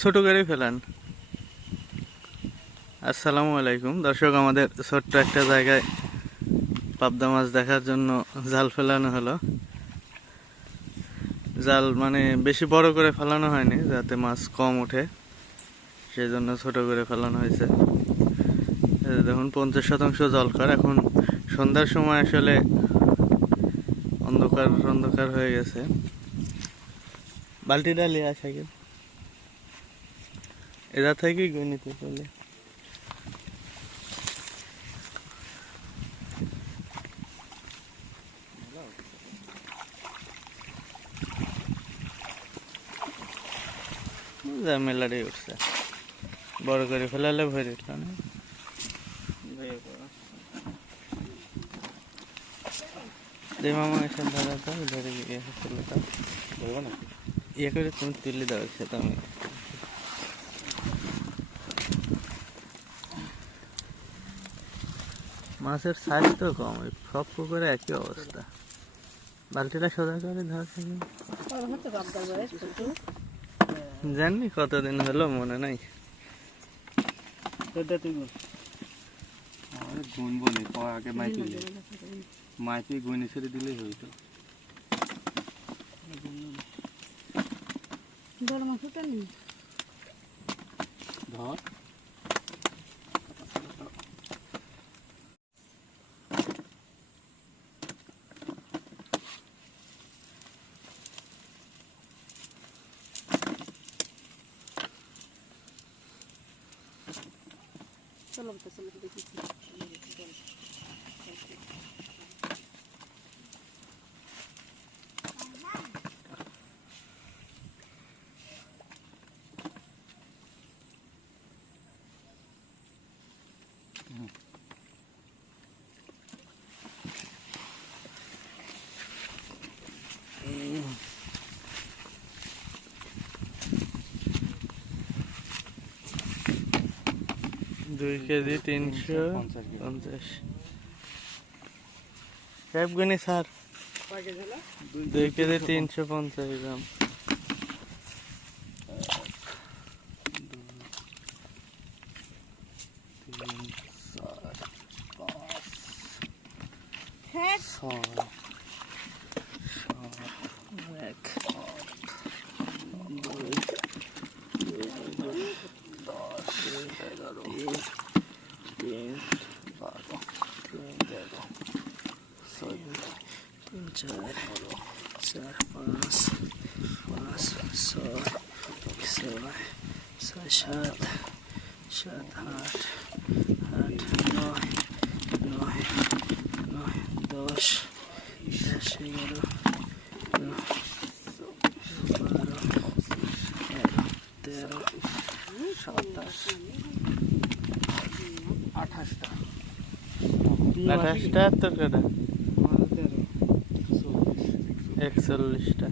ছোট করে ফেলান। আসসালামু আলাইকুম দর্শক, আমাদের ছোট্ট একটা জায়গায় পাবদা মাছ দেখার জন্য জাল ফেলানো হলো। জাল মানে বেশি বড় করে ফেলানো হয়নি যাতে মাছ কম ওঠে, সেই জন্য ছোট করে ফেলানো হয়েছে। দেখুন 50% জলকর। এখন সন্ধ্যার সময় আসলে অন্ধকার অন্ধকার হয়ে গেছে। বালতি ডালি আসা গেল এরা থেকে গণিত চলে। মেলাটাই উঠছে, বড় করে ফেলালে ভরে উঠল না। মামা এসে ধরা তো ধরে ফেলে দাও, ইয়ে করে তুমি তুলে দাও, সেটা আমি মাছের সাইজ তো কম, সব পুকুরে একই অবস্থা। বালতিটা সোজা করে ধরা থাকে, জানি কতদিন হলো মনে নাই। গুনবো নি, আগে মাইপি গুনে ছেড়ে দিলেই হইতো। বড় মাছটা নেই ধর চলো দেখি। দুই কেজি 350 সাহেব গুনি স্যার, 2 কেজি 350 গ্রাম। সাত, আট, 9, 10, 11, 12, 13, 28টা তোর কটা? 41টা।